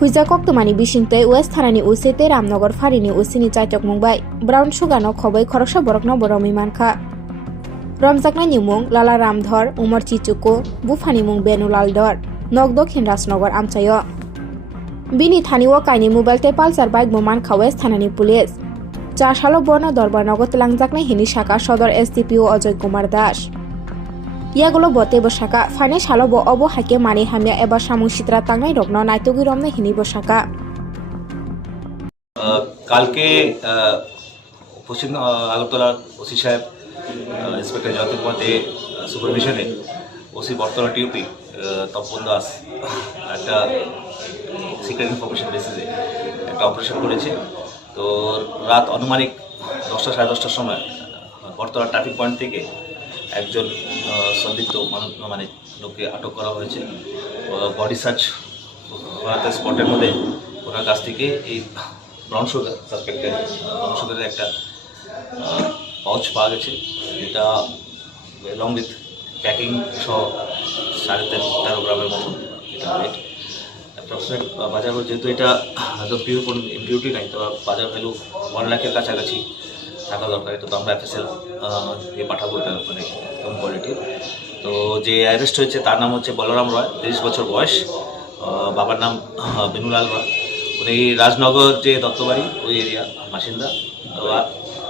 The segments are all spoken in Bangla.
हुइजा कक्तमानी बिसिंगतै वेस्ट थानानि उसिते रामनगर फारिनि उसिनि चाइटक मुंबाय ब्राउन सुगानो खबै खरसा बरकनोबो रमी मानखा रमजाकनाय निमुं लाला रामधर उमर चिचुकु बुफानि मुं बेनुलाल दर नगदो खिनराजनगर आमचायो बिनि थानिओ काइनि मोबाइल ते पालसार बाइक बो मानखा वेस्ट थानानि पुलिस 4 सालो बर्न दरबार नगद लांजाकनाय हिनि शाखा सदर एसडीपीओ अजय कुमार दास यागुलो बते बसाका फाइने सालो बो अबो हाके मानि हामिया एबा सामुं सित्रा तांनाय रगनो नायतुगि रमने हिनि बसाका কালকে পশ্চিম আগরতলা ওসি সাহেব ইন্সপেক্টর জয়ন্ত কুমার দে সুপারভিশনে ওসি বর্তলা টিউপি তপন দাস একটা সিক্রেট ইনফরমেশন বেসিসে একটা অপারেশন করেছে। তো রাত আনুমানিক 10টা সাড়ে 10টার সময় বর্তলা ট্রাফিক পয়েন্ট থেকে একজন সন্দিগ্ধ মানে লোককে আটক করা হয়েছে। বডি সার্চ করাতে স্পটের মধ্যে ওনার কাছ থেকে এই ব্রাউন সুগার সাসপেক্টেড ব্রাউন সুগারের একটা পাউচ পাওয়া গেছে, যেটা লং উইথ প্যাকিং সহ 13.5 গ্রামের মতো এটা ওয়েট অ্যাপ্রক্সিমেট বাজার যেহেতু এটা একদম পিওর কোনো ইম্পিউরিটি নাই, তো বাজার ভ্যালু 1 লাখের কাছাকাছি থাকা দরকার। এটা তো আমরা এফএসএল দিয়ে পাঠাবো, এটা মানে কম কোয়ালিটির। তো যে অ্যারেস্ট হয়েছে তার নাম হচ্ছে বলরাম রয়, 30 বছর বয়স, বাবার নাম বেনুলাল রয়। উনি রাজনগর যে দত্তবাড়ি ওই এরিয়া বাসিন্দা।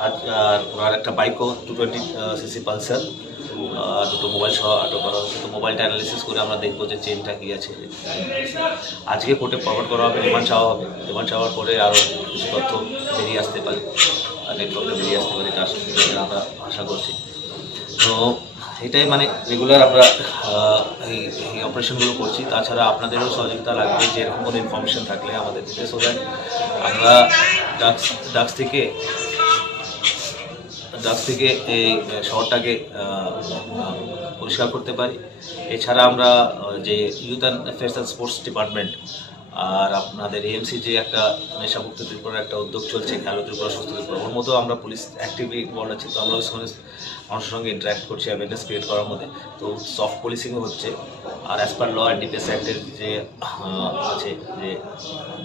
আর ওনার একটা বাইকও 220cc পালসার, দুটো মোবাইল সহ আটক করা হয়েছে। তো মোবাইলটা অ্যানালিসিস করে আমরা দেখবো যে চেনটা কী আছে। আজকে কোর্টে ফরওয়ার্ড করা হবে, রিমান্ড চাওয়া হবে। রিমান্ড চাওয়ার পরে আরও কিছু তথ্য বেরিয়ে আসতে পারে, নেটওয়ার্কটা বেরিয়ে আসতে পারে, এটা আমরা আশা করছি। তো এটাই মানে রেগুলার আমরা এই অপারেশনগুলো করছি। তাছাড়া আপনাদেরও সহযোগিতা লাগবে, যে এরকম কোনো ইনফরমেশন থাকলে আমাদের দিতে, সো দ্যাট আমরা ড্রাগস থেকে এই শহরটাকে পরিষ্কার করতে পারি। এছাড়া আমরা যে youth and affairs and sports department আর আপনাদের এএমসি যে একটা নেশামুক্ত ত্রিপুরার একটা উদ্যোগ চলছে, খেলো ত্রিপুরা সুস্থ ত্রিপুরা, ওর মতো আমরা পুলিশ অ্যাক্টিভলি ইনভলভ আছি। তো আমরা ওই সঙ্গে মানুষের সঙ্গে ইন্টারাক্ট করছি, অ্যাওয়ারনেস ক্রিয়েট করার মধ্যে। তো সফট পুলিশিংও হচ্ছে। আর as per law and DPS অ্যাক্টের যে আছে যে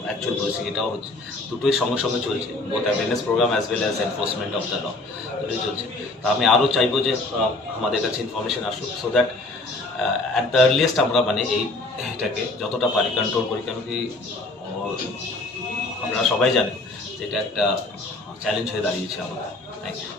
অ্যাকচুয়াল পুলিশিং, এটাও হচ্ছে। দুটোই সঙ্গে সঙ্গে চলছে, both awareness programme as well as enforcement of the law, দুটোই চলছে। তা আমি আরও চাইবো যে আমাদের কাছে ইনফরমেশন আসুক, so that at the earliest আমরা মানে এইটাকে যতটা পারি কন্ট্রোল করি। কেন কি আপনারা সবাই জানেন যে এটা একটা চ্যালেঞ্জ হয়ে দাঁড়িয়েছে আমাদের। Thank you.